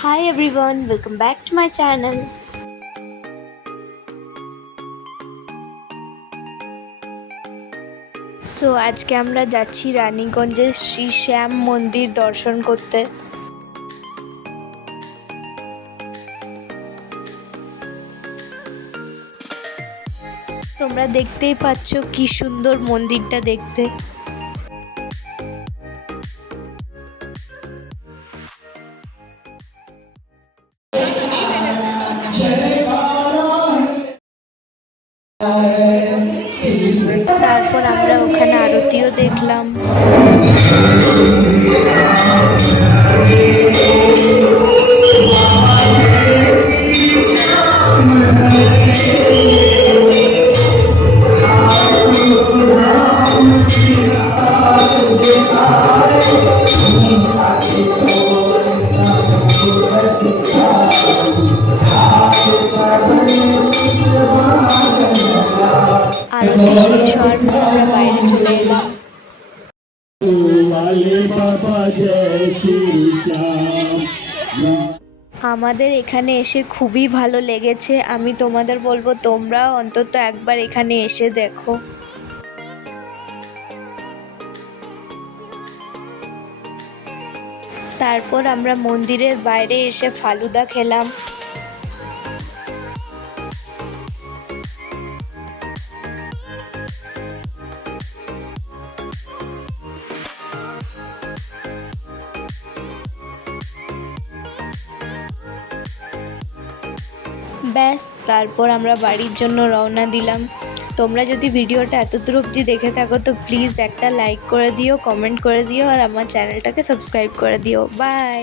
Hi everyone, welcome back to my channel. আজকে আমরা যাচ্ছি রানীগঞ্জের শ্রী শ্যাম মন্দির দর্শন করতে। তোমরা দেখতেই পাচ্ছ কি সুন্দর মন্দিরটা দেখতে। তারপর আমরা ওখানে আরতিও দেখলাম। আরতি শেষ হওয়ার পর আমরা বাইরে চলে এলাম। আমাদের এখানে এসে খুবই ভালো লেগেছে। আমি তোমাদের বলবো তোমরাও অন্তত একবার এখানে এসে দেখো। তারপর আমরা মন্দিরের বাইরে এসে ফালুদা খেলাম। ব্যাস, তারপর আমরা বাড়ির জন্য রওনা দিলাম। তোমরা যদি ভিডিওটা এতদূর অবধি দেখে থাকো তো প্লিজ একটা লাইক করে দিও, কমেন্ট করে দিও আর আমার চ্যানেলটাকে সাবস্ক্রাইব করে দিও। বাই।